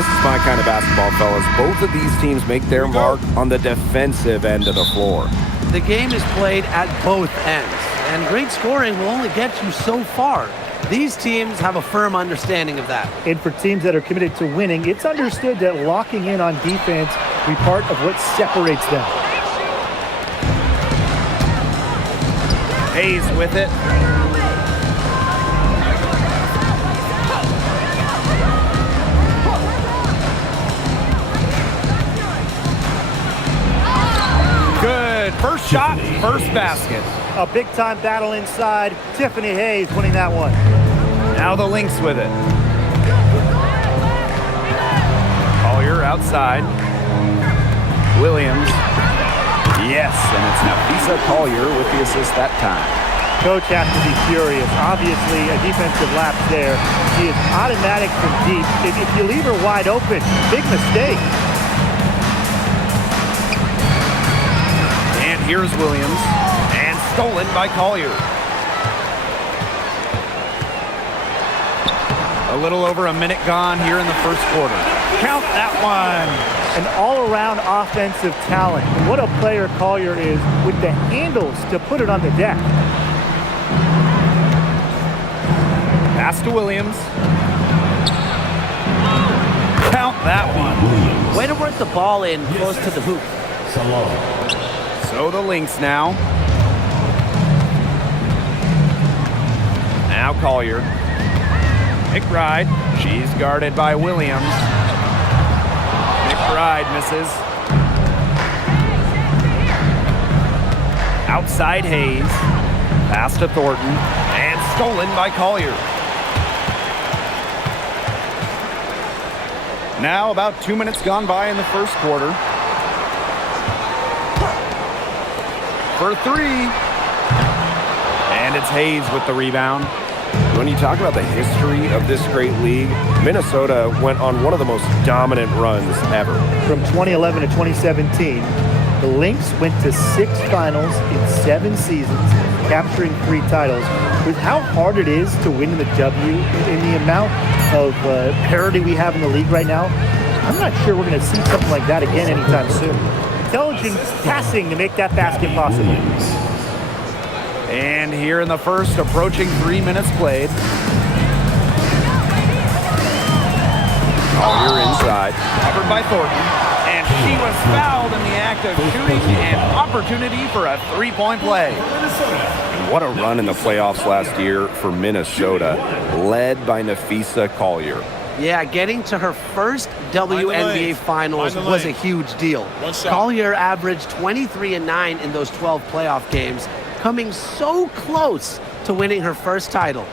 this is my kind of basketball, fellas. Both of these teams make their mark on the defensive end of the floor. The game is played at both ends, and great scoring will only get you so far. These teams have a firm understanding of that. And for teams that are committed to winning, it's understood that locking in on defense will be part of what separates them. Hayes with it. Good. First shot, first basket. A big-time battle inside. Tiffany Hayes winning that one. Now the Lynx with it. Collier outside. Williams. Yes, and it's Nafisa Collier with the assist that time. Coach has to be furious. Obviously, a defensive lapse there. She is automatic from deep. If you leave her wide open, big mistake. And here's Williams. And stolen by Collier. A little over a minute gone here in the first quarter. Count that one. An all-around offensive talent. What a player Collier is with the handles to put it on the deck. Pass to Williams. Count that one. Way to work the ball in close to the hoop. So the Lynx now. Now Collier. McBride. She's guarded by Williams. McBride misses. Outside Hayes. Pass to Thornton. And stolen by Collier. Now about 2 minutes gone by in the first quarter. For three. And it's Hayes with the rebound. When you talk about the history of this great league, Minnesota went on one of the most dominant runs ever. From 2011 to 2017, the Lynx went to 6 finals in 7 seasons, capturing 3 titles. With how hard it is to win in the W and the amount of parity we have in the league right now, I'm not sure we're going to see something like that again anytime soon. Intelligent passing to make that basket possible. And here in the first, approaching 3 minutes played. Collier inside, covered by Thornton. And she was fouled in the act of shooting, an opportunity for a three-point play. And what a run in the playoffs last year for Minnesota, led by Nafisa Collier. Yeah, getting to her first WNBA finals was a huge deal. Collier averaged 23-9 in those 12 playoff games, coming so close to winning her first title.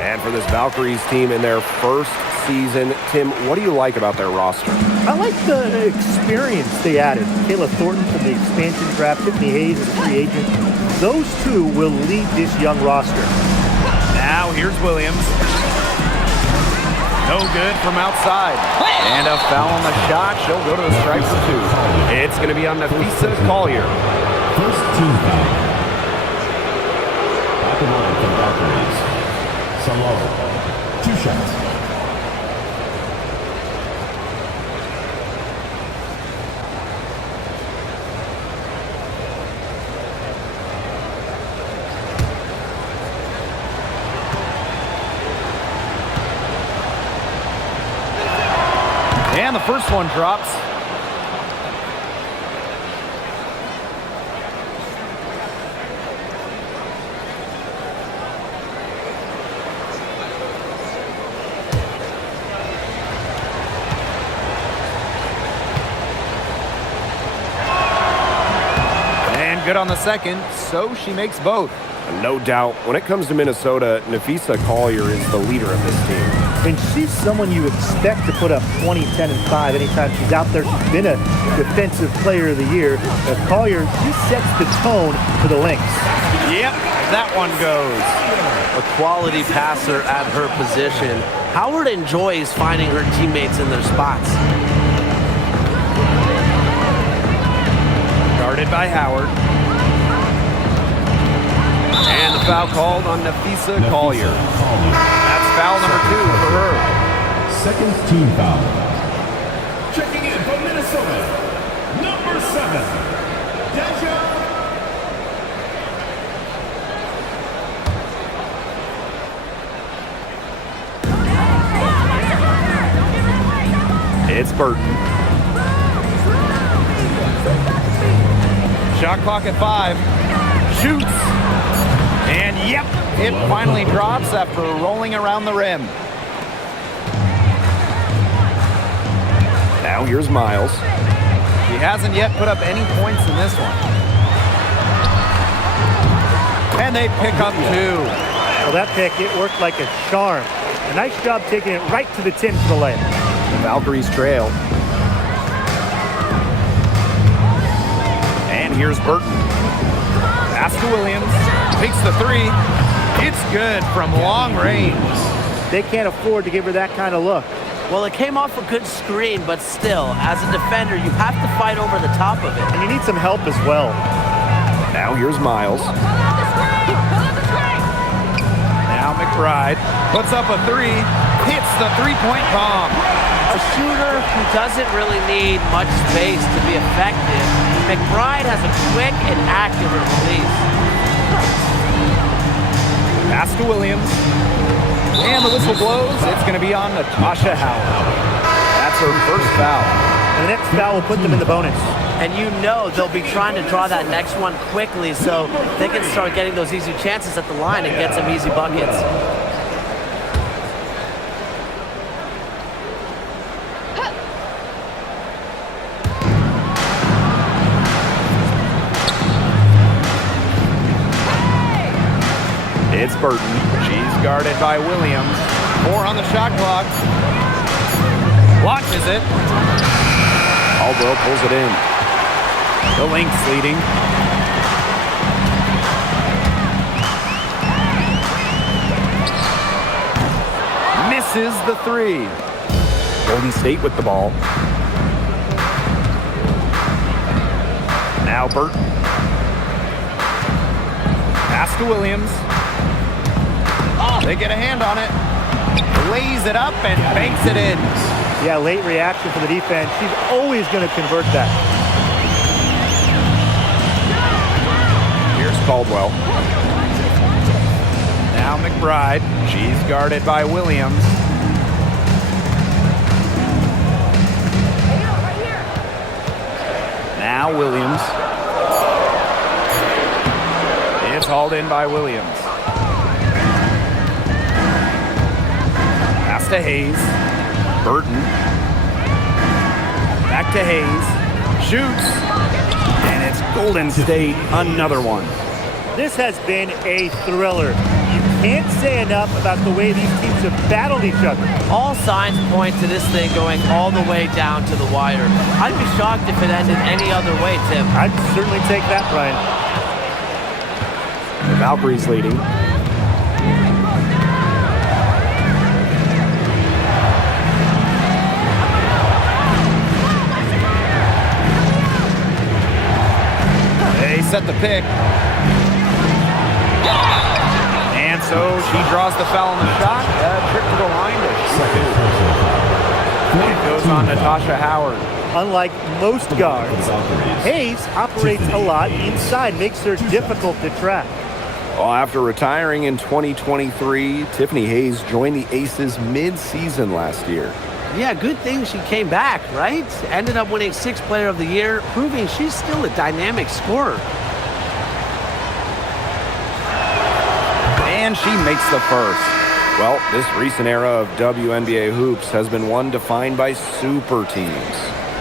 And for this Valkyries team in their first season, Tim, what do you like about their roster? I like the experience they added. Kayla Thornton from the expansion draft, Tiffany Hayes as a free agent. Those two will lead this young roster. Now here's Williams. No good from outside. And a foul on the shot. She'll go to the stripe for 2. It's going to be on Nafisa Collier. First team foul. At the line for Valkyries. Salon. 2 shots. And the first one drops. And good on the second, so she makes both. And no doubt, when it comes to Minnesota, Nafisa Collier is the leader of this team. And she's someone you expect to put up 20, 10, and 5 anytime she's out there. She's been a defensive player of the year. Collier, she sets the tone for the Lynx. Yep, that one goes. A quality passer at her position. Howard enjoys finding her teammates in their spots. Guarded by Howard. foul called on Nafisa Collier. That's foul number 2 for her. Second team foul. Checking in from Minnesota, number 7, Deja. It's Burton. Shot clock at 5. Shoots. And yep, it finally drops after rolling around the rim. Now here's Miles. He hasn't yet put up any points in this one. And they pick up 2. Well, that pick, it worked like a charm. A nice job taking it right to the tin for the layup. The Valkyries trail. And here's Burton. Pass to Williams. Takes the 3. It's good from long range. They can't afford to give her that kind of look. Well, it came off a good screen, but still, as a defender, you have to fight over the top of it. And you need some help as well. Now here's Miles. Now McBride puts up a 3. Hits the three-point bomb. A shooter who doesn't really need much space to be effective, McBride has a quick and accurate release. Pass to Williams. And the whistle blows. It's going to be on Natasha Howard. That's her first foul. And the next foul will put them in the bonus. And you know they'll be trying to draw that next one quickly so they can start getting those easy chances at the line and get some easy buckets. It's Burton. She's guarded by Williams. 4 on the shot clock. Launches it. Caldwell pulls it in. The Lynx leading. Misses the 3. Golden State with the ball. Now Burton. Pass to Williams. They get a hand on it. Lays it up and banks it in. Yeah, late reaction for the defense. She's always going to convert that. Here's Caldwell. Now McBride. She's guarded by Williams. Now Williams. It's hauled in by Williams. Pass to Hayes. Burton. Back to Hayes. Shoots. And it's Golden State. Another one. This has been a thriller. You can't say enough about the way these teams have battled each other. All signs point to this thing going all the way down to the wire. I'd be shocked if it ended any other way, Tim. I'd certainly take that, Brian. The Valkyries leading. They set the pick. And so she draws the foul on the shot. Trip to the line to shoot. It goes on Natasha Howard. Unlike most guards, Hayes operates a lot inside, makes her difficult to track. Well, after retiring in 2023, Tiffany Hayes joined the Aces mid-season last year. Yeah, good thing she came back, right? Ended up winning 6th Player of the Year, proving she's still a dynamic scorer. And she makes the first. Well, this recent era of WNBA hoops has been one defined by super teams.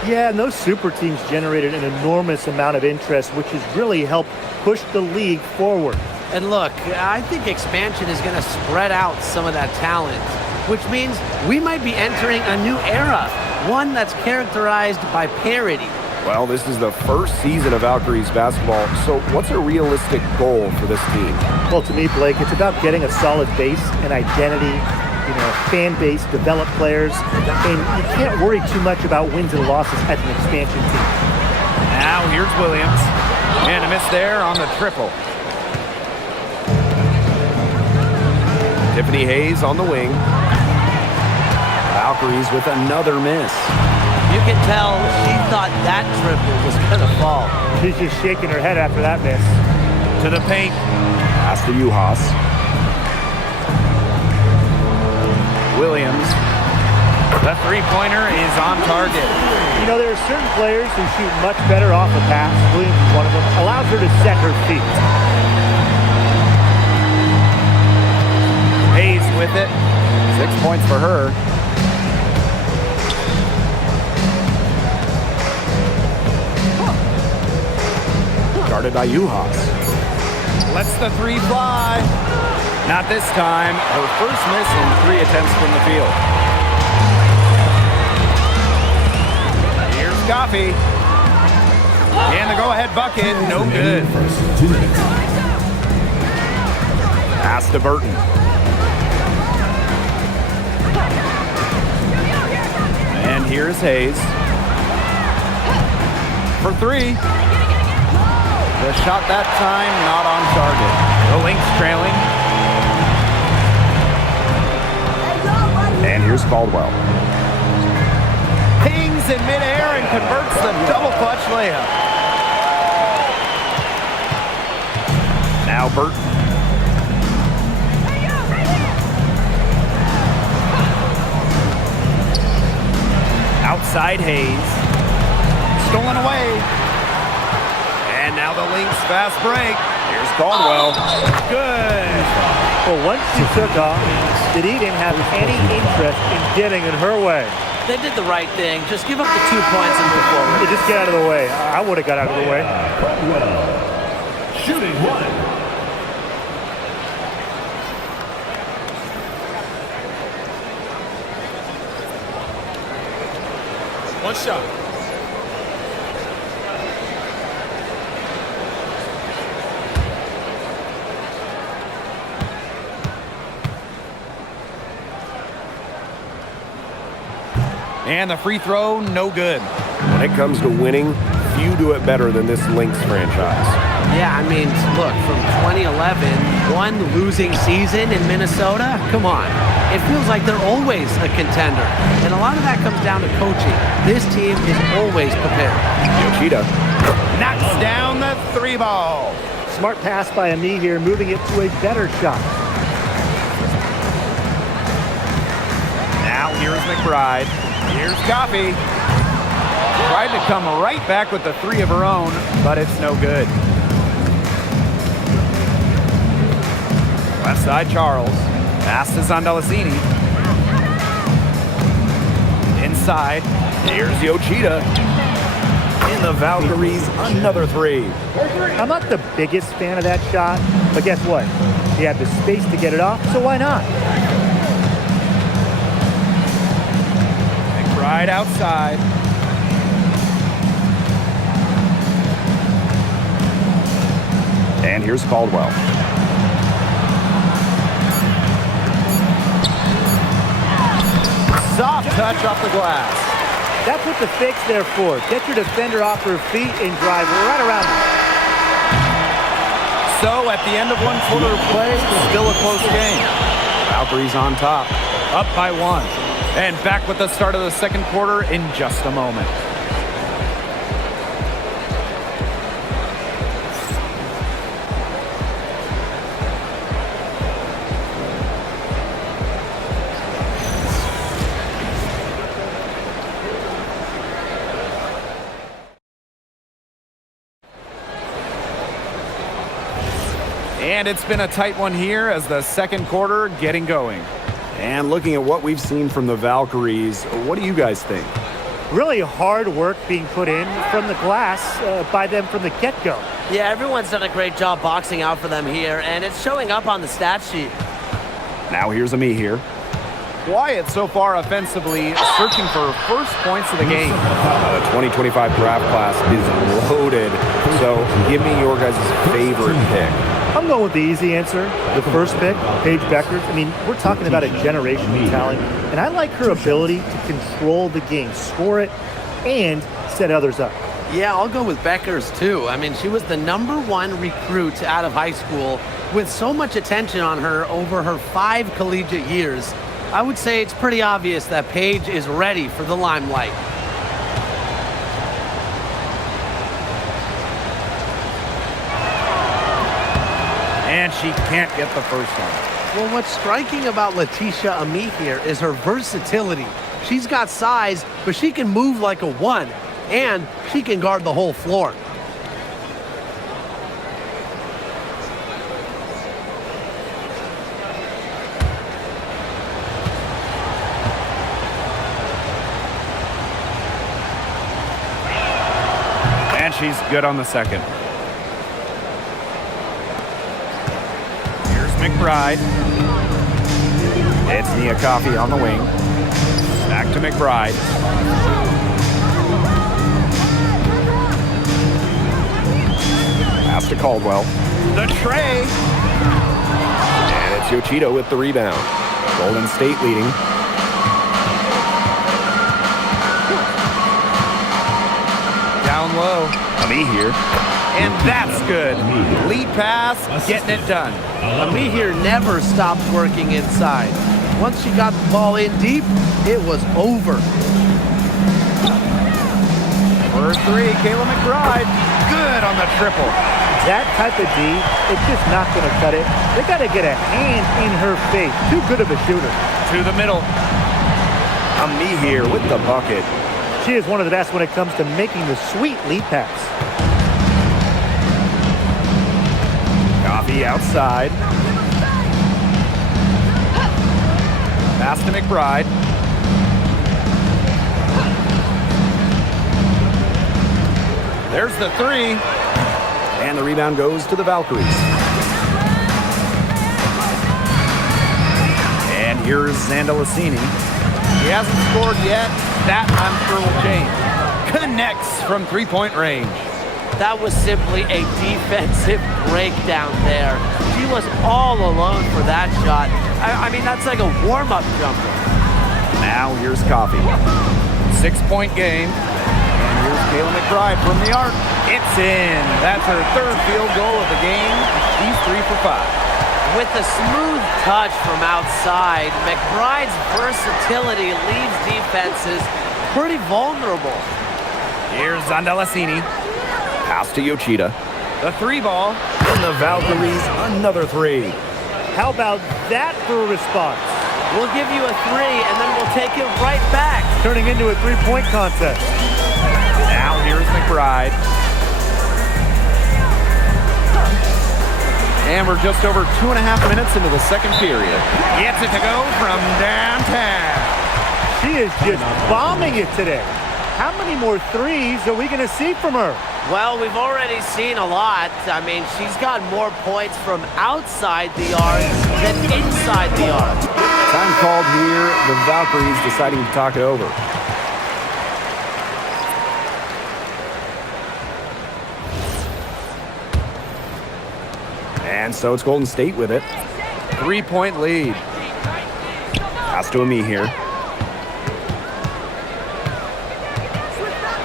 Yeah, and those super teams generated an enormous amount of interest, which has really helped push the league forward. And look, I think expansion is going to spread out some of that talent, which means we might be entering a new era, one that's characterized by parity. Well, this is the first season of Valkyries basketball, so what's a realistic goal for this team? Well, to me, Blake, it's about getting a solid base, an identity, fan base, develop players, and you can't worry too much about wins and losses as an expansion team. Now here's Williams, and a miss there on the triple. Tiffany Hayes on the wing. Valkyries with another miss. You can tell she thought that triple was going to fall. She's just shaking her head after that miss. To the paint. Pass to Juhas. Williams. The three-pointer is on target. You know, there are certain players who shoot much better off a pass. Williams is one of them. Allows her to set her feet. Hayes with it. 6 points for her. Guarded by Juhas. Lets the three fly. Not this time. Her first miss in 3 attempts from the field. Here's Coffey. And the go-ahead bucket. No good. Pass to Burton. And here's Hayes. For 3. The shot that time not on target. The Lynx trailing. And here's Caldwell. Pings in midair and converts the double clutch layup. Now Burton. Outside Hayes. Stolen away. And now the Lynx fast break. Here's Caldwell. Good. Well, once she took off, the Heat didn't have any interest in getting in her way. They did the right thing. Just give up the 2 points and move forward. They just get out of the way. I would have got out of the way. Caldwell. Shooting 1. One shot. And the free throw, no good. When it comes to winning, few do it better than this Lynx franchise. Yeah, I mean, look, from 2011, one losing season in Minnesota, come on. It feels like they're always a contender. And a lot of that comes down to coaching. This team is always prepared. Yoshida knocks down the 3 ball. Smart pass by Ami here, moving it to a better shot. Now here's McBride. Here's Coffey. Tried to come right back with the 3 of her own, but it's no good. Left side, Charles. Pass to Zandalacini. Inside. Here's Yoshida. And the Valkyries, another 3. I'm not the biggest fan of that shot, but guess what? You have the space to get it off, so why not? Right outside. And here's Caldwell. Soft touch off the glass. That's what the fake's there for. Get your defender off her feet and drive right around her. So at the end of 1 quarter of play, still a close game. Valkyries on top, up by 1. And back with the start of the second quarter in just a moment. And it's been a tight one here as the second quarter getting going. And looking at what we've seen from the Valkyries, what do you guys think? Really hard work being put in from the glass by them from the get-go. Yeah, everyone's done a great job boxing out for them here, and it's showing up on the stat sheet. Now here's Ami here. Wyatt so far offensively searching for first points of the game. The 2025 draft class is loaded, so give me your guys' favorite pick. I'm going with the easy answer. The first pick, Paige Beckers. I mean, we're talking about a generational talent, and I like her ability to control the game, score it, and set others up. Yeah, I'll go with Beckers too. I mean, she was the #1 recruit out of high school, With so much attention on her over her 5 collegiate years, I would say it's pretty obvious that Paige is ready for the limelight. And she can't get the first one. Well, what's striking about Letitia Ami here is her versatility. She's got size, but she can move like a 1, and she can guard the whole floor. And she's good on the second. Here's McBride. It's Nia Coffey on the wing. Back to McBride. Pass to Caldwell. The tray. And it's Yoshida with the rebound. Golden State leading. Down low. Ami here. And that's good. Lead pass, getting it done. Ami here never stopped working inside. Once she got the ball in deep, it was over. For 3, Kayla McBride. Good on the triple. That type of D, it's just not going to cut it. They got to get a hand in her face. Too good of a shooter. To the middle. Ami here with the bucket. She is one of the best when it comes to making the sweet lead pass. Coffey outside. Pass to McBride. There's the 3. And the rebound goes to the Valkyries. And here's Zandalasini. He hasn't scored yet. That, I'm sure, will change. Connects from 3-point range. That was simply a defensive breakdown there. She was all alone for that shot. I mean, that's like a warm-up jumper. Now here's Coffey. 6-point game. And here's Kayla McBride from the arc. It's in. That's her 3rd field goal of the game. She's 3 for 5. With a smooth touch from outside, McBride's versatility leaves defenses pretty vulnerable. Here's Zandalasini. Pass to Yoshida. The 3 ball. And the Valkyries, another 3. How about that for a response? We'll give you a 3, and then we'll take it right back. Turning into a 3-point contest. Now here's McBride. And we're just over 2.5 minutes into the second period. Gets it to go from downtown. She is just bombing it today. How many more 3s are we going to see from her? Well, we've already seen a lot. I mean, she's got more points from outside the arc than inside the arc. Time called here. The Valkyries deciding to talk it over. And so it's Golden State with it. 3-point lead. Pass to Ami here.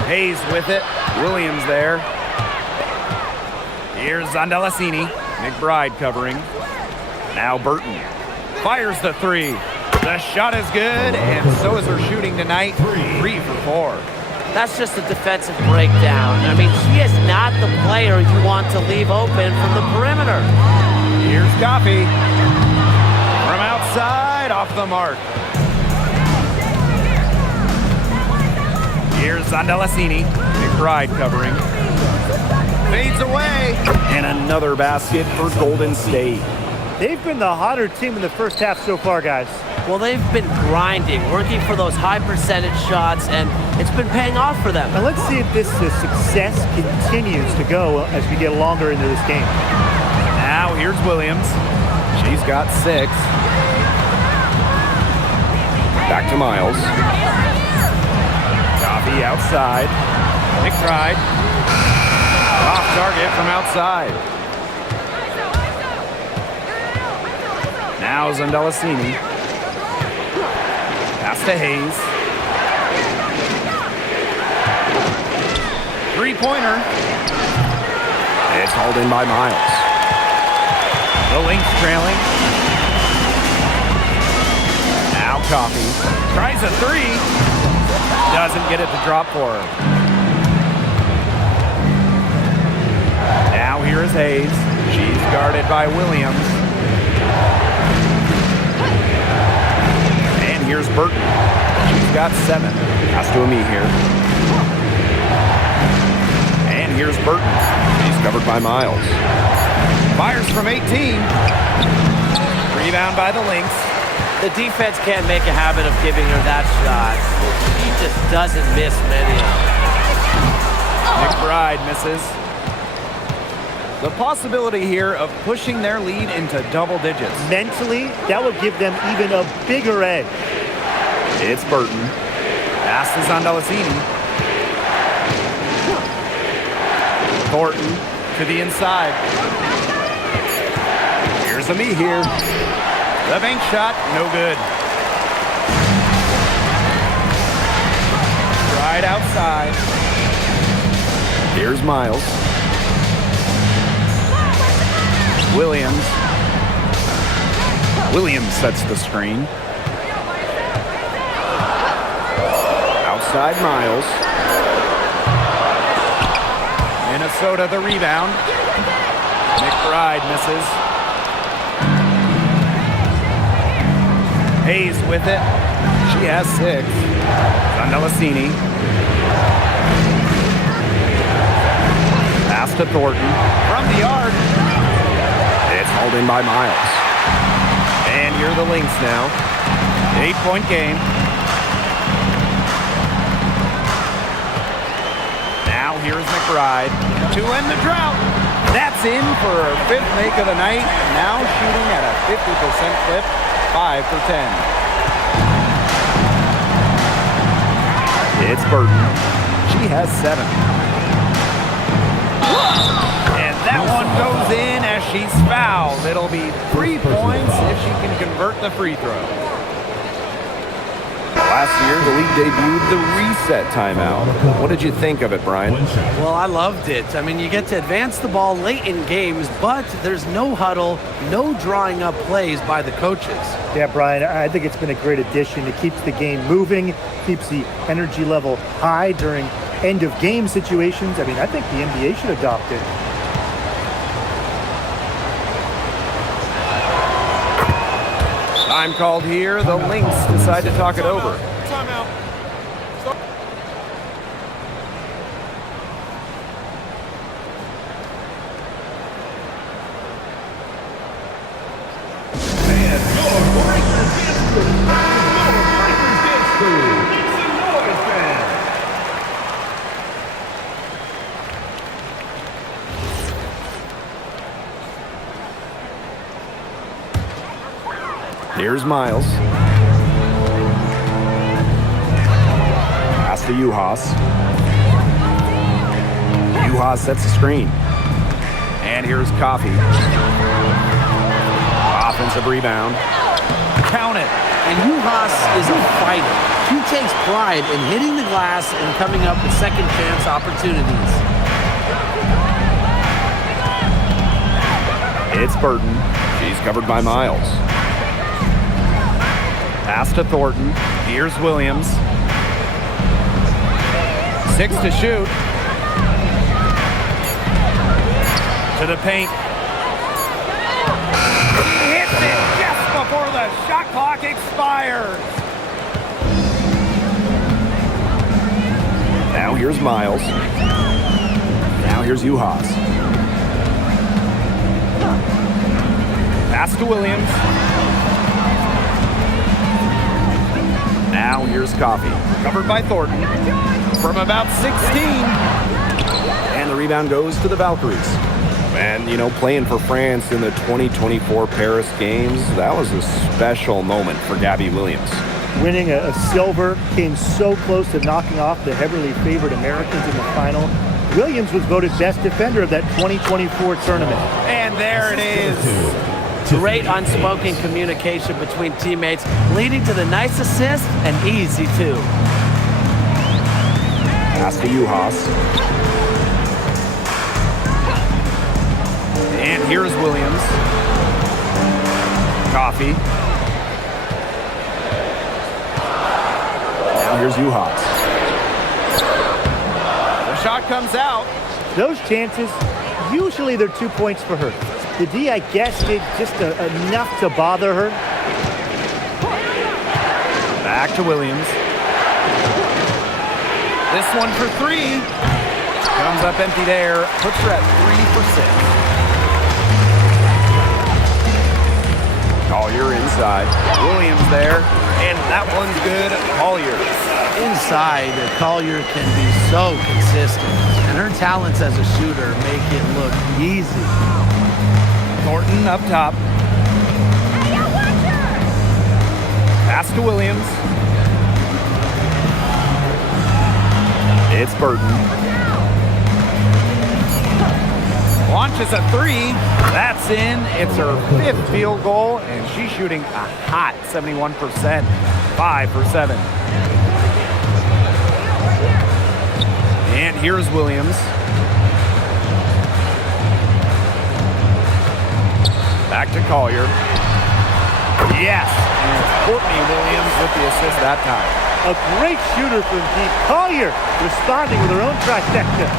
Hayes with it. Williams there. Here's Zandalasini. McBride covering. Now Burton. Fires the 3. The shot is good, and so is her shooting tonight. 3 for 4. That's just a defensive breakdown. I mean, she is not the player you want to leave open from the perimeter. Here's Coffey. From outside, off the mark. Here's Zandalasini. McBride covering. Fades away. And another basket for Golden State. They've been the hotter team in the first half so far, guys. Well, they've been grinding, working for those high percentage shots, and it's been paying off for them. Now let's see if this success continues to go as we get longer into this game. Now here's Williams. She's got 6. Back to Miles. Coffey outside. McBride. Off target from outside. Now Zandalasini. Pass to Hayes. 3-pointer. It's hauled in by Miles. The Lynx trailing. Now Coffee. Tries a three. Doesn't get it to drop for her. Now here is Hayes. She's guarded by Williams. And here's Burton. She's got 7. Pass to Ami here. And here's Burton. She's covered by Miles. Fires from 18. Rebound by the Lynx. The defense can't make a habit of giving her that shot. She just doesn't miss many of them. McBride misses. The possibility here of pushing their lead into double digits. Mentally, that would give them even a bigger edge. It's Burton. Passes on Delasini. Thornton to the inside. Here's Ami here. The bank shot, no good. Right outside. Here's Miles. Williams. Williams sets the screen. Outside Miles. Minnesota the rebound. McBride misses. Hayes with it. She has 6. Delasini. Pass to Thornton. From the yard. It's hauled in by Miles. And here are the Lynx now. 8-point game. Now here's McBride to end the drought. That's in for her 5th make of the night. Now shooting at a 50% clip. 5 for 10. It's Burton. She has 7. And that one goes in as she's fouled. It'll be 3 points if she can convert the free throw. Last year, the league debuted the reset timeout. What did you think of it, Brian? Well, I loved it. I mean, you get to advance the ball late in games, but there's no huddle, no drawing up plays by the coaches. Yeah, Brian, I think it's been a great addition. It keeps the game moving, keeps the energy level high during end-of-game situations. I mean, I think the NBA should adopt it. Time called here. The Lynx decide to talk it over. Timeout. Here's Miles. Pass to Juhas. Juhas sets the screen. And here's Coffee. Offensive rebound. Count it. And Juhas is a fighter. She takes pride in hitting the glass and coming up with second chance opportunities. It's Burton. She's covered by Miles. Pass to Thornton. Here's Williams. 6 to shoot. To the paint. Hits it just before the shot clock expires. Now here's Miles. Now here's Juhas. Pass to Williams. Now here's Coffee. Covered by Thornton. From about 16. And the rebound goes to the Valkyries. And, you know, playing for France in the 2024 Paris Games, that was a special moment for Gabby Williams. Winning a silver, came so close to knocking off the heavily favored Americans in the final. Williams was voted best defender of that 2024 tournament. And there it is. Great unspoken communication between teammates, leading to the nice assist and easy two. Pass to Juhas. And here's Williams. Coffee. Now here's Uhas. The shot comes out. Those chances, usually they're 2 points for her. The D, I guess, did just enough to bother her. Back to Williams. This one for three. Comes up empty there. Puts her at 3 for 6. Collier inside. Williams there. And that one's good. Collier. Inside, Collier can be so consistent. And her talents as a shooter make it look easy. Thornton up top. Pass to Williams. It's Burton. Launches a three. That's in. It's her 5th field goal, and she's shooting a hot 71%. 5 for 7. And here's Williams. Back to Collier. Yes. And it's Courtney Williams with the assist that time. A great shooter from deep. Collier responding with her own trifecta.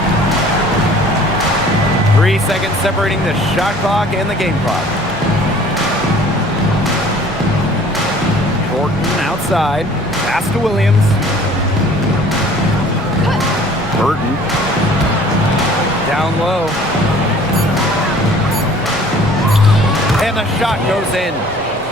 3 seconds separating the shot clock and the game clock. Thornton outside. Pass to Williams. Burton. Down low. And the shot goes in.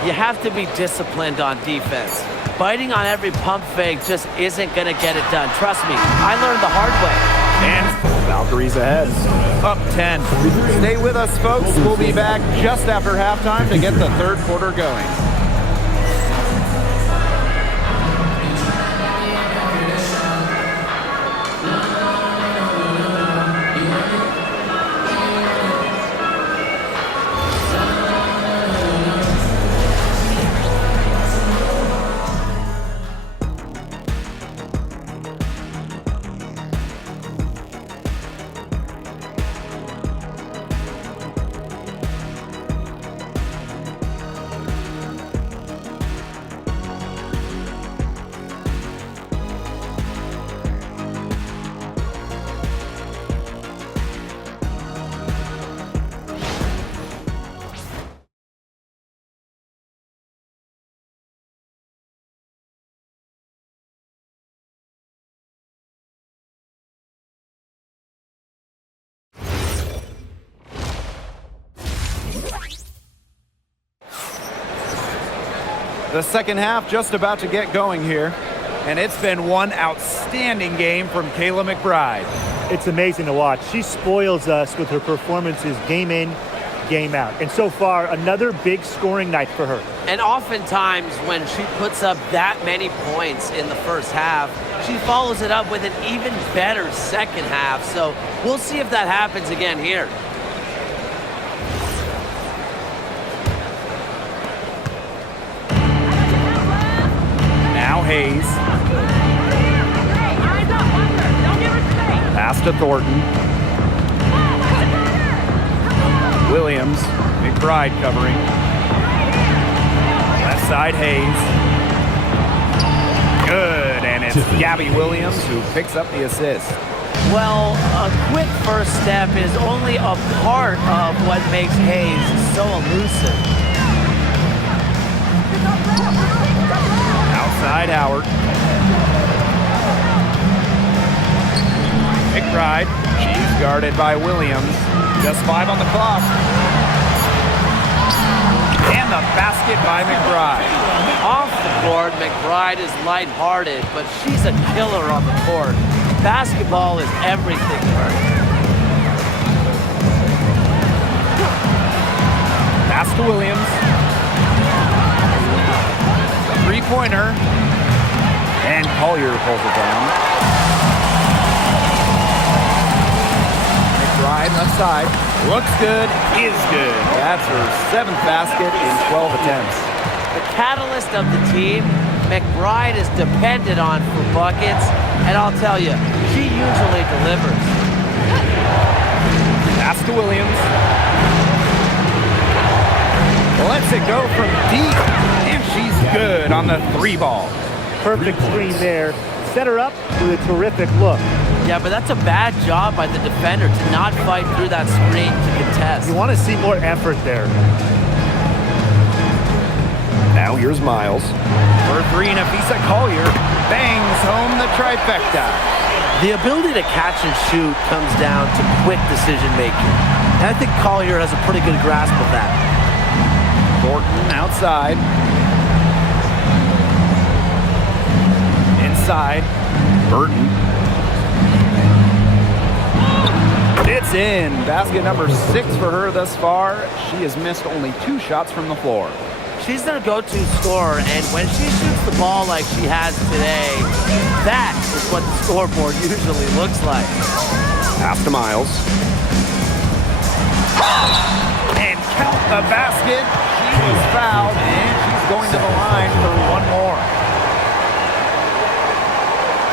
You have to be disciplined on defense. Biting on every pump fake just isn't going to get it done. Trust me, I learned the hard way. And Valkyries ahead. Up 10. Stay with us, folks. We'll be back just after halftime to get the third quarter going. The second half just about to get going here, and it's been one outstanding game from Kayla McBride. It's amazing to watch. She spoils us with her performances game in, game out. And so far, another big scoring night for her. And oftentimes when she puts up that many points in the first half, she follows it up with an even better second half. So we'll see if that happens again here. Now Hayes. Pass to Thornton. Williams. McBride covering. Left side Hayes. Good, and it's Gabby Williams who picks up the assist. Well, a quick first step is only a part of what makes Hayes so elusive. Outside Howard. McBride. She's guarded by Williams. Just 5 on the clock. And the basket by McBride. Off the court, McBride is lighthearted, but she's a killer on the court. Basketball is everything to her. Pass to Williams. Three-pointer. And Collier pulls it down. McBride left side. Looks good, is good. That's her 7th basket in 12 attempts. The catalyst of the team, McBride is depended on for buckets, and I'll tell you, she usually delivers. Pass to Williams. Lets it go from deep, and she's good on the 3-ball. Perfect screen there. Set her up with a terrific look. Yeah, but that's a bad job by the defender to not fight through that screen to contest. You want to see more effort there. Now here's Miles. For 3, Nafisa Collier bangs home the trifecta. The ability to catch and shoot comes down to quick decision making. And I think Collier has a pretty good grasp of that. Thornton outside. Inside. Burton. It's in. Basket number 6 for her thus far. She has missed only 2 shots from the floor. She's their go-to scorer, and when she shoots the ball like she has today, that is what the scoreboard usually looks like. Pass to Miles. And count the basket. She was fouled, and she's going to the line for one more.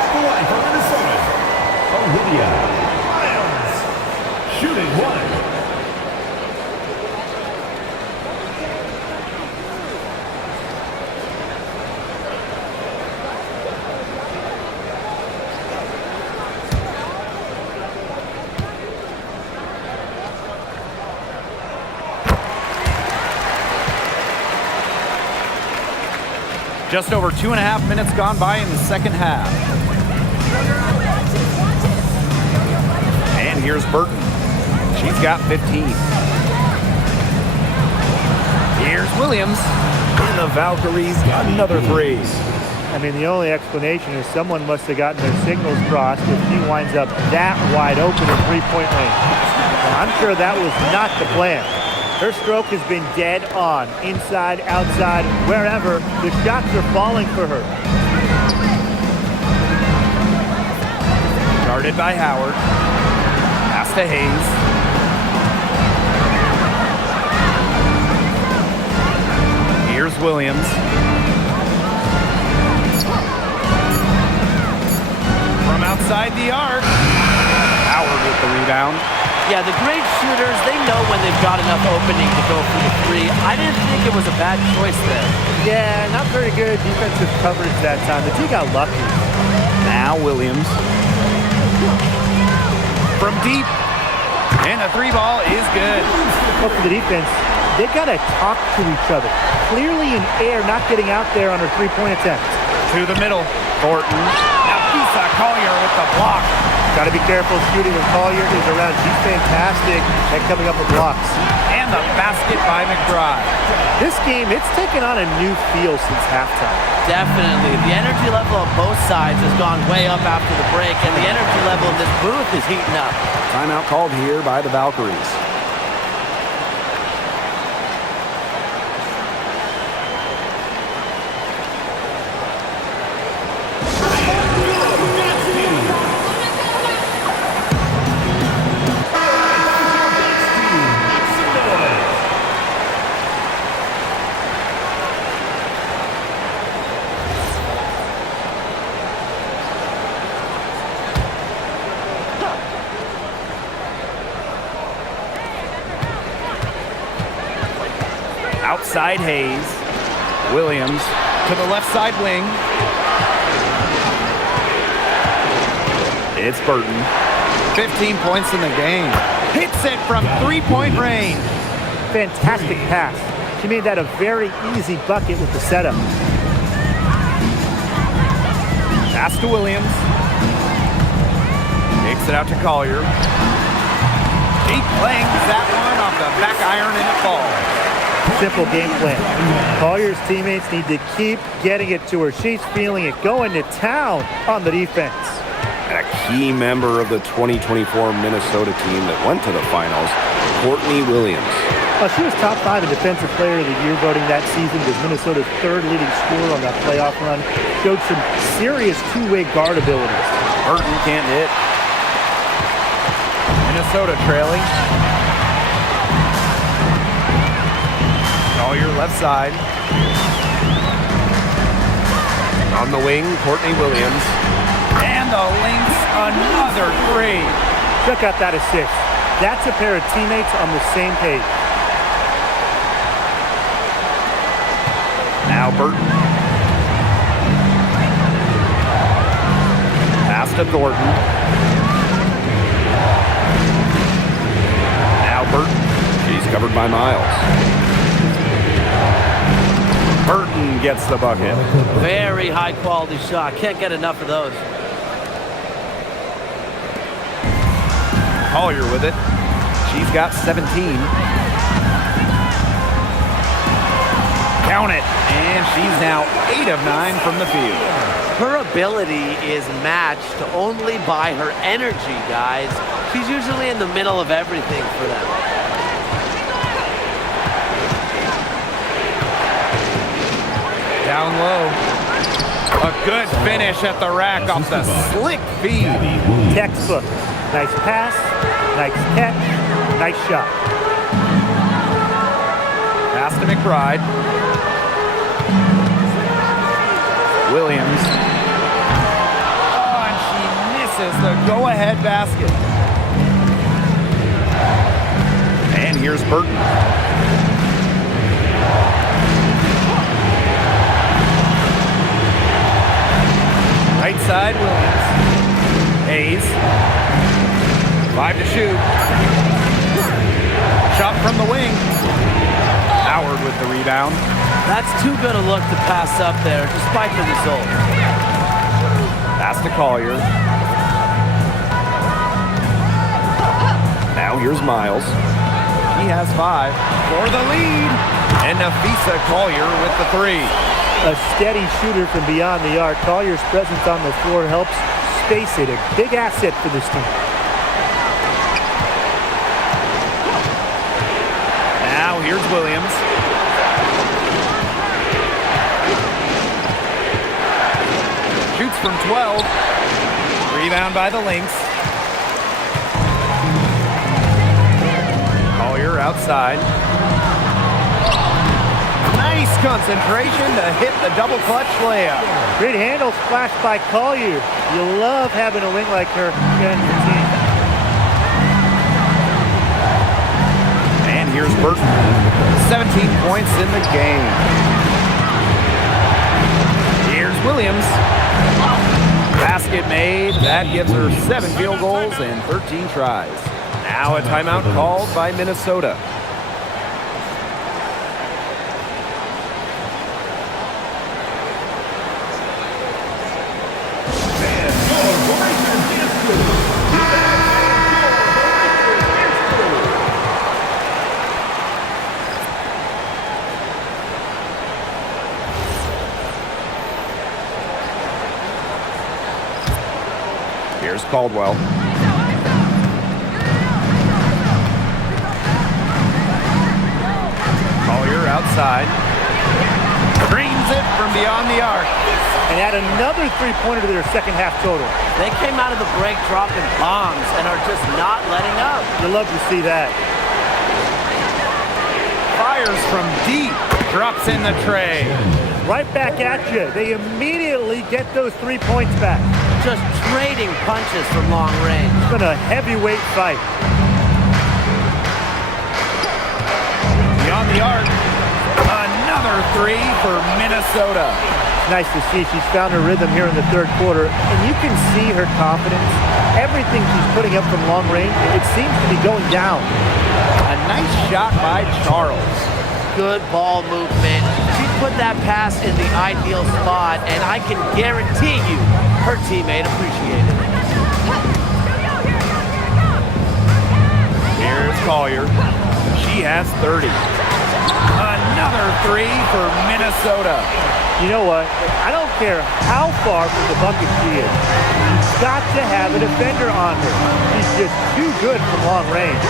The line for Minnesota, Olivia Miles. Shooting 1. Just over 2.5 minutes gone by in the second half. And here's Burton. She's got 15. Here's Williams. And the Valkyries got another 3. I mean, the only explanation is someone must have gotten their signals crossed if he winds up that wide open in three-point range. Well, I'm sure that was not the plan. Her stroke has been dead on, inside, outside, wherever. The shots are falling for her. Guarded by Howard. Pass to Hayes. Here's Williams. From outside the arc. Howard with the rebound. Yeah, the great shooters, they know when they've got enough opening to go for the 3. I didn't think it was a bad choice there. Yeah, not very good defensive coverage that time. The team got lucky. Now Williams. From deep. And the 3-ball is good. Look for the defense. They got to talk to each other. Clearly in air, not getting out there on her 3-point attempt. To the middle. Thornton. Now Nafisa Collier with the block. Got to be careful shooting when Collier is around. She's fantastic at coming up with blocks. And the basket by McBride. This game, it's taken on a new feel since halftime. Definitely. The energy level of both sides has gone way up after the break, and the energy level of this booth is heating up. Timeout called here by the Valkyries. Outside Hayes. Williams to the left side wing. It's Burton. 15 points in the game. Hits it from 3-point range. Fantastic pass. She made that a very easy bucket with the setup. Pass to Williams. Takes it out to Collier. She clangs that one off the back iron and it falls. Simple game plan. Collier's teammates need to keep getting it to her. She's feeling it, going to town on the defense. And a key member of the 2024 Minnesota team that went to the finals, Courtney Williams. She was top 5 in Defensive Player of the Year voting that season. Was Minnesota's 3rd leading scorer on that playoff run. Showed some serious two-way guard abilities. Burton can't hit. Minnesota trailing. Collier left side. On the wing, Courtney Williams. And the Lynx, another 3. Check out that assist. That's a pair of teammates on the same page. Now Burton. Pass to Thornton. Now Burton. She's covered by Miles. Burton gets the bucket. Very high quality shot. Can't get enough of those. Collier with it. She's got 17. Count it. And she's now 8 of 9 from the field. Her ability is matched only by her energy, guys. She's usually in the middle of everything for them. Down low. A good finish at the rack off the slick feed. Textbook. Nice pass, nice catch, nice shot. Pass to McBride. Williams. Oh, and she misses the go-ahead basket. And here's Burton. Right side, Williams. Hayes. 5 to shoot. Shot from the wing. Howard with the rebound. That's too good a look to pass up there, despite the result. Pass to Collier. Now here's Miles. He has 5 for the lead. And Nafisa Collier with the 3. A steady shooter from beyond the arc. Collier's presence on the floor helps space it. A big asset for this team. Now here's Williams. Shoots from 12. Rebound by the Lynx. Collier outside. Nice concentration to hit the double clutch layup. Great handle splash by Collier. You love having a wing like her in your team. And here's Burton. 17 points in the game. Here's Williams. Basket made. That gives her 7 field goals and 13 tries. Now a timeout called by Minnesota. Here's Caldwell. Collier outside. Screams it from beyond the arc. And add another three-pointer to their second half total. They came out of the break dropping bombs and are just not letting up. You love to see that. Fires from deep. Drops in the tray. Right back at you. They immediately get those 3 points back. Just trading punches from long range. It's been a heavyweight fight. Beyond the arc. Another 3 for Minnesota. Nice to see she's found her rhythm here in the third quarter, and you can see her confidence. Everything she's putting up from long range, it seems to be going down. A nice shot by Charles. Good ball movement. She put that pass in the ideal spot, and I can guarantee you her teammate appreciated it. Here's Collier. She has 30. Another 3 for Minnesota. You know what? I don't care how far from the bucket she is. You've got to have a defender on her. She's just too good from long range.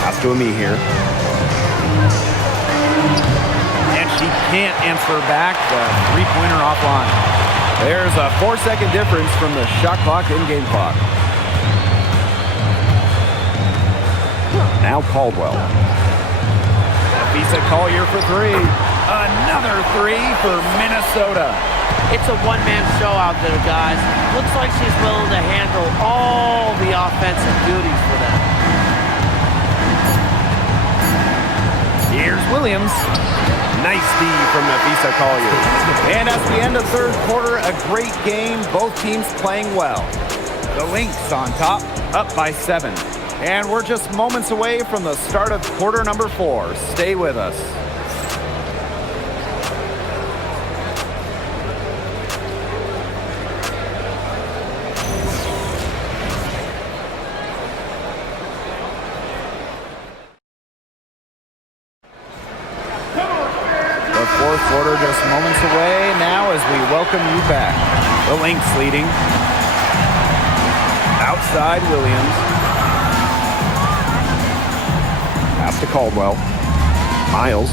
Pass to me here. And she can't answer back the three-pointer offline. There's a 4-second difference from the shot clock and game clock. Now Caldwell. Visa Collier for 3. Another 3 for Minnesota. It's a one-man show out there, guys. Looks like she's willing to handle all the offensive duties for them. Here's Williams. Williams. Nice D from Nafisa Collier. And as we end the third quarter, a great game. Both teams playing well. The Lynx on top, up by 7. And we're just moments away from the start of quarter number 4. Stay with us. The fourth quarter just moments away now as we welcome you back. The Lynx leading. Outside Williams. Pass to Caldwell. Miles.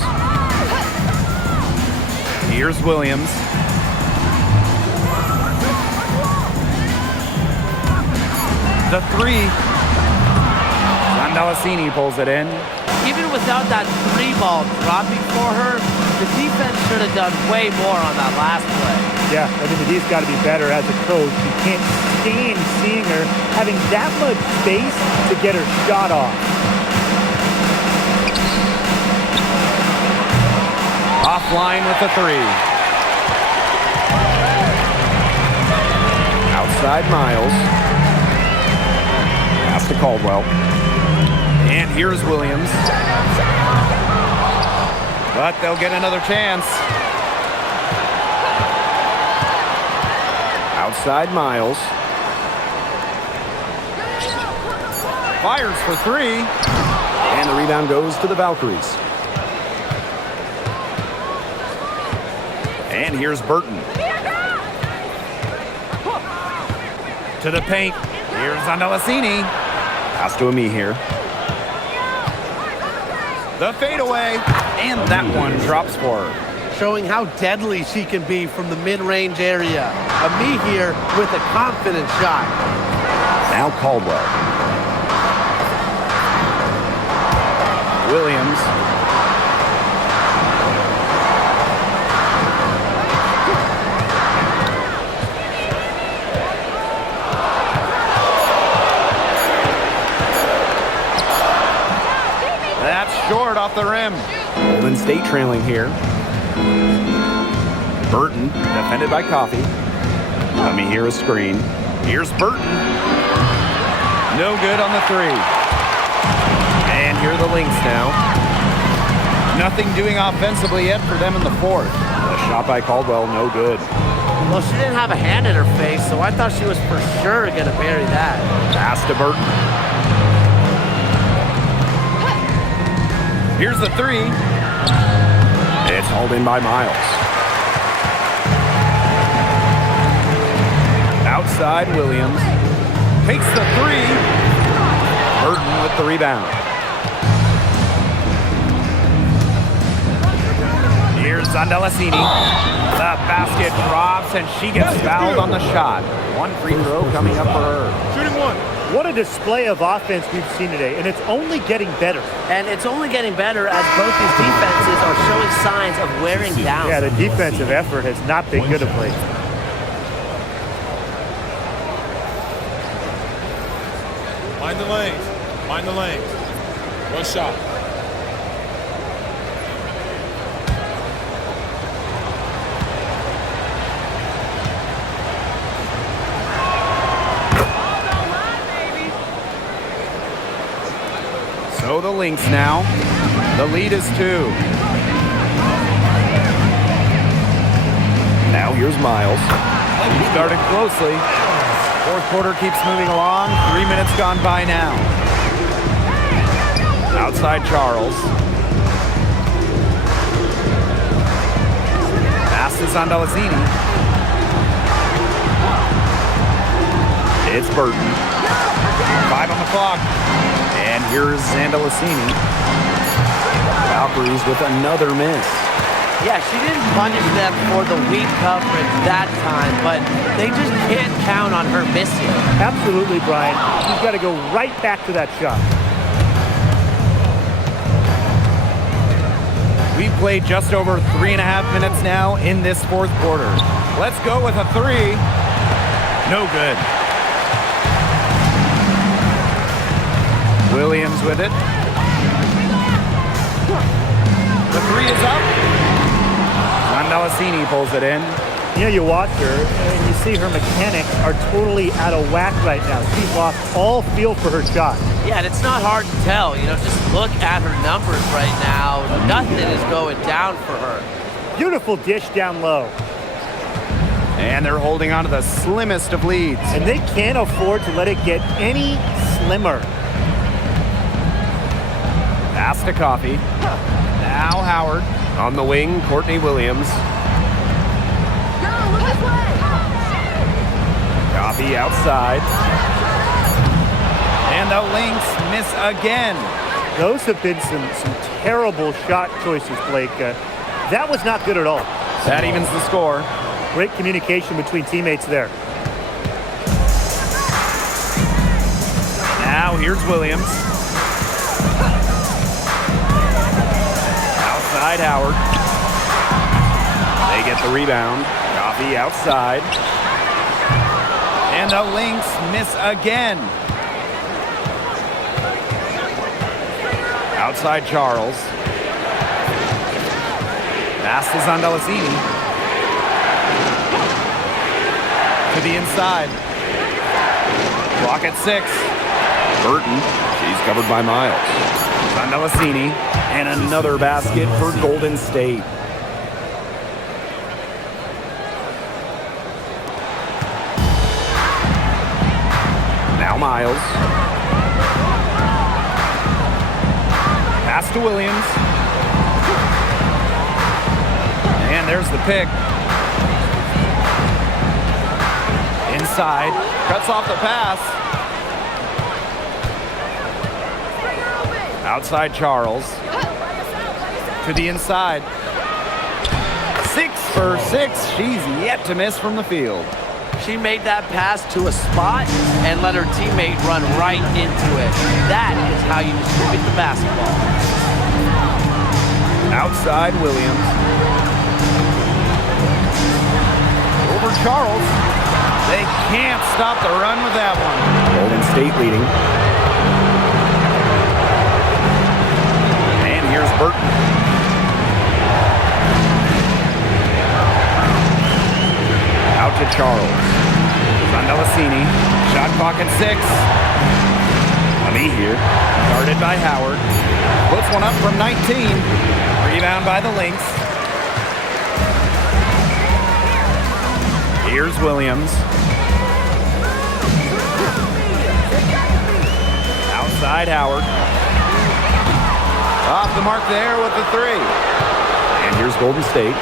Here's Williams. The 3. Zandalasini pulls it in. Even without that 3 ball dropping for her, the defense should have done way more on that last play. Yeah, I mean, the D's got to be better as a coach. You can't stand seeing her having that much space to get her shot off. Offline with the 3. Outside Miles. Pass to Caldwell. And here's Williams. But they'll get another chance. Outside Miles. Fires for 3. And the rebound goes to the Valkyries. And here's Burton. To the paint. Here's Zandalasini. Pass to Ami here. The fadeaway. And that one drops for her. Showing how deadly she can be from the mid-range area. Ami here with a confident shot. Now Caldwell. Williams. That's short off the rim. Golden State trailing here. Burton, defended by Coffey. Let me hear a screen. Here's Burton. No good on the 3. And here are the Lynx now. Nothing doing offensively yet for them in the 4th. The shot by Caldwell, no good. Well, she didn't have a hand in her face, so I thought she was for sure going to bury that. Pass to Burton. Here's the 3. It's hauled in by Miles. Outside Williams. Takes the 3. Burton with the rebound. Here's Zandalasini. The basket drops and she gets fouled on the shot. One free throw coming up for her. Shooting 1. What a display of offense we've seen today, and it's only getting better. And it's only getting better as both these defenses are showing signs of wearing down. Yeah, the defensive effort has not been good of late. Mind the lanes. Mind the lanes. One shot. So the Lynx now. The lead is 2. Now here's Miles. He started closely. Fourth quarter keeps moving along. 3 minutes gone by now. Outside Charles. Passes on Zandalasini. It's Burton. 5 on the clock. And here's Zandalasini. Valkyries with another miss. Yeah, she didn't punish them for the weak coverage that time, but they just can't count on her missing. Absolutely, Brian. She's got to go right back to that shot. We've played just over 3.5 minutes now in this fourth quarter. Let's go with a 3. No good. Williams with it. The three is up. Zandalasini pulls it in. You know, you watch her and you see her mechanics are totally out of whack right now. She's lost all feel for her shot. Yeah, and it's not hard to tell. You know, just look at her numbers right now. Nothing is going down for her. Beautiful dish down low. And they're holding on to the slimmest of leads. And they can't afford to let it get any slimmer. Pass to Coffey. Now Howard. On the wing, Courtney Williams. Coffey outside. And the Lynx miss again. Those have been some terrible shot choices, Blake. That was not good at all. That evens the score. Great communication between teammates there. Now here's Williams. Outside Howard. They get the rebound. Coffey outside. And the Lynx miss again. Outside Charles. Pass to Zandalasini. To the inside. Clock at 6. Burton. She's covered by Miles. Zandalasini. And another basket for Golden State. Now Miles. Pass to Williams. And there's the pick. Inside. Cuts off the pass. Outside Charles. To the inside. 6 for 6. She's yet to miss from the field. She made that pass to a spot and let her teammate run right into it. That is how you distribute the basketball. Outside Williams. Over Charles. They can't stop the run with that one. Golden State leading. And here's Burton. Out to Charles. Zandalasini. Shot clock at 6. Ami here. Guarded by Howard. Puts one up from 19. Rebound by the Lynx. Here's Williams. Outside Howard. Off the mark there with the 3. And here's Golden State.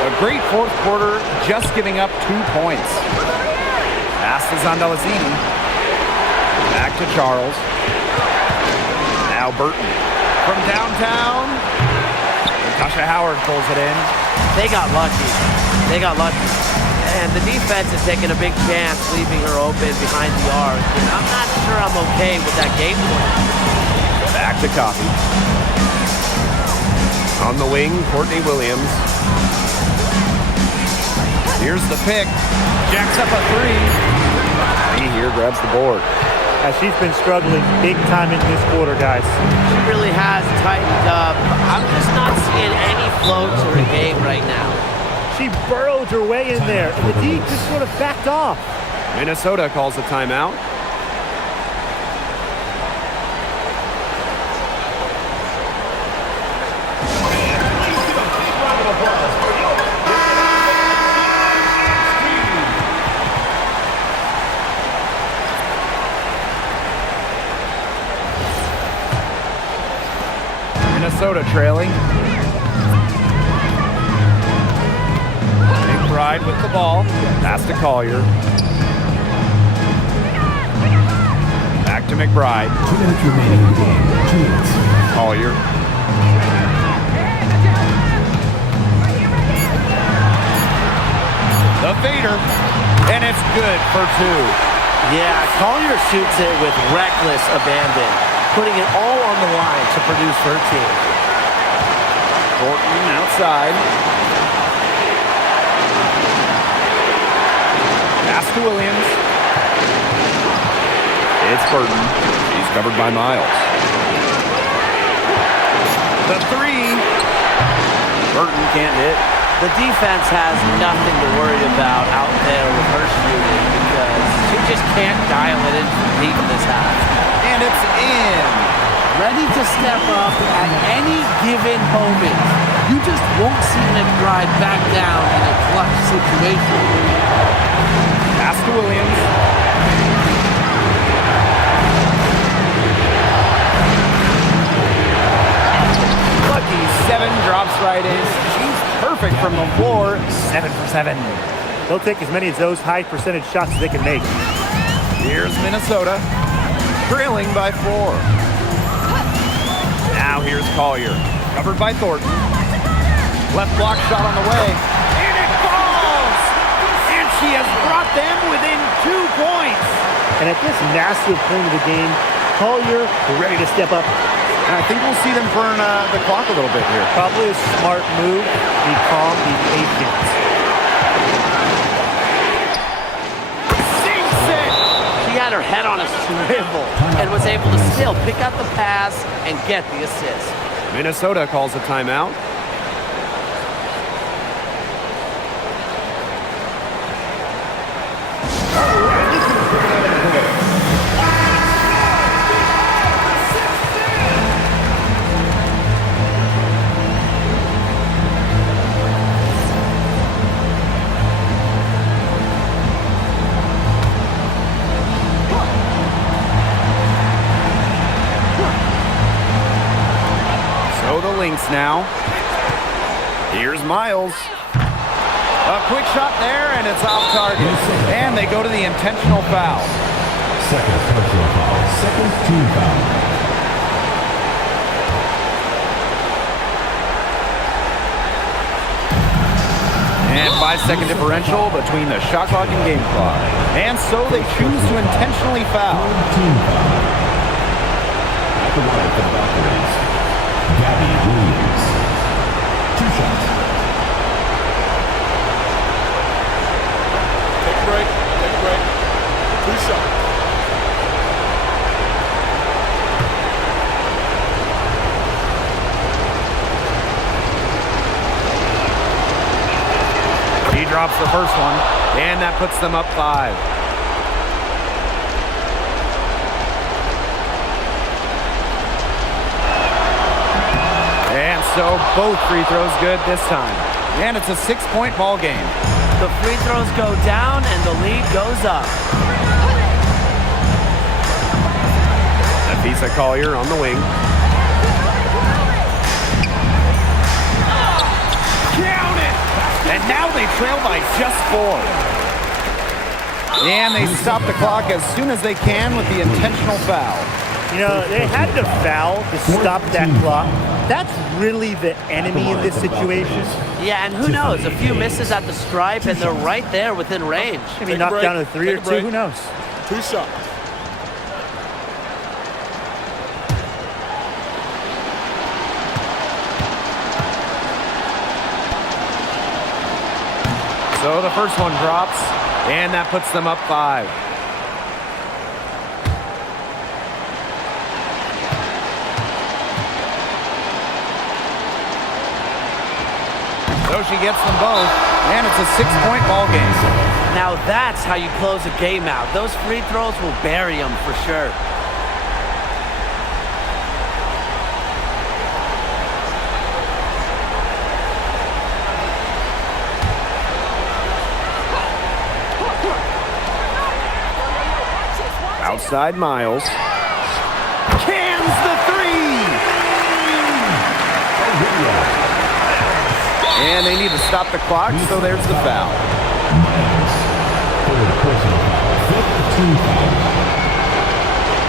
A great fourth quarter, just giving up 2 points. Pass to Zandalasini. Back to Charles. Now Burton. From downtown, Natasha Howard pulls it in. They got lucky. And the defense is taking a big chance, leaving her open behind the arc. And I'm not sure I'm okay with that game plan. Back to Coffey. On the wing, Courtney Williams. Here's the pick. Jacks up a 3. He here grabs the board. She's been struggling big time in this quarter, guys. She really has tightened up. I'm just not seeing any flow to her game right now. She burrowed her way in there, and the D just sort of backed off. Minnesota calls a timeout. Minnesota trailing. McBride with the ball. Pass to Collier. Back to McBride. 2 minutes remaining in the game. 2 minutes. Collier. The fader. And it's good for 2. Yeah, Collier shoots it with reckless abandon, putting it all on the line to produce for her team. Thornton outside. Pass to Williams. It's Burton. He's covered by Miles. The three. Burton can't hit. The defense has nothing to worry about out there with her shooting because she just can't dial it in from deep in this half. And it's in. Ready to step up at any given moment. You just won't see them drive back down in a clutch situation. Pass to Williams. Lucky 7 drops right in. She's perfect from the floor. 7 for 7. They'll take as many of those high percentage shots as they can make. Here's Minnesota, trailing by 4. Now here's Collier, covered by Thornton. Left block shot on the way, and it falls! And she has brought them within 2 points. And at this massive point of the game, Collier ready to step up. And I think we'll see them burn the clock a little bit here. Probably a smart move. Be calm, be patient. Sinks it! She had her head on a swivel and was able to still pick out the pass and get the assist. Minnesota calls a timeout. The Lynx now. Here's Miles. A quick shot there, and it's off target. And they go to the intentional foul. Second personal foul. Second team foul. And 5-second differential between the shot clock and game clock. And so they choose to intentionally foul. Team foul. At the line for the Valkyries. Williams. 2 shots. Take a break. Take a break. 2 shots. He drops the first one, and that puts them up 5. And so both free throws good this time. And it's a 6-point ball game. The free throws go down and the lead goes up. Lisa Collier on the wing. Count it! And now they trail by just 4. And they stop the clock as soon as they can with the intentional foul. You know, they had to foul to stop that clock. That's really the enemy in this situation. Yeah, and who knows? A few misses at the stripe, and they're right there within range. Maybe knocked down to 3 or 2, who knows? 2 shots. So the first one drops, and that puts them up 5. So she gets them both, and it's a 6-point ball game. Now that's how you close a game out. Those free throws will bury them for sure. Outside Miles. Cans the 3! And they need to stop the clock, so there's the foul. Miles. Third personal foul. Fifth team foul.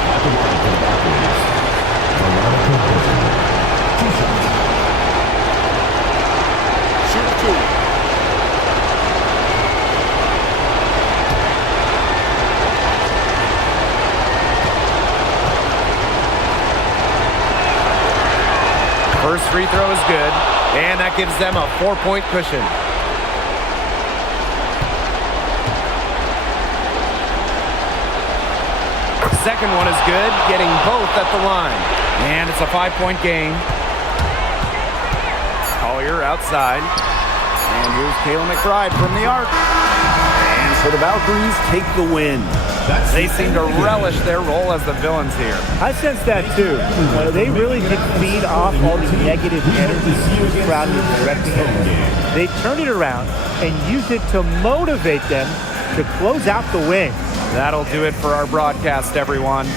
At the line for the Valkyries. Veronica Burton. 2 shots. Shoot 2. First free throw is good, and that gives them a 4-point cushion. Second one is good, getting both at the line. And it's a 5-point game. Collier outside. And here's Kayla McBride from the arc. And so the Valkyries take the win. They seem to relish their role as the villains here. I sense that too. They really did feed off all the negative energy the crowd was directing at them. They turned it around and used it to motivate them to close out the win. That'll do it for our broadcast, everyone.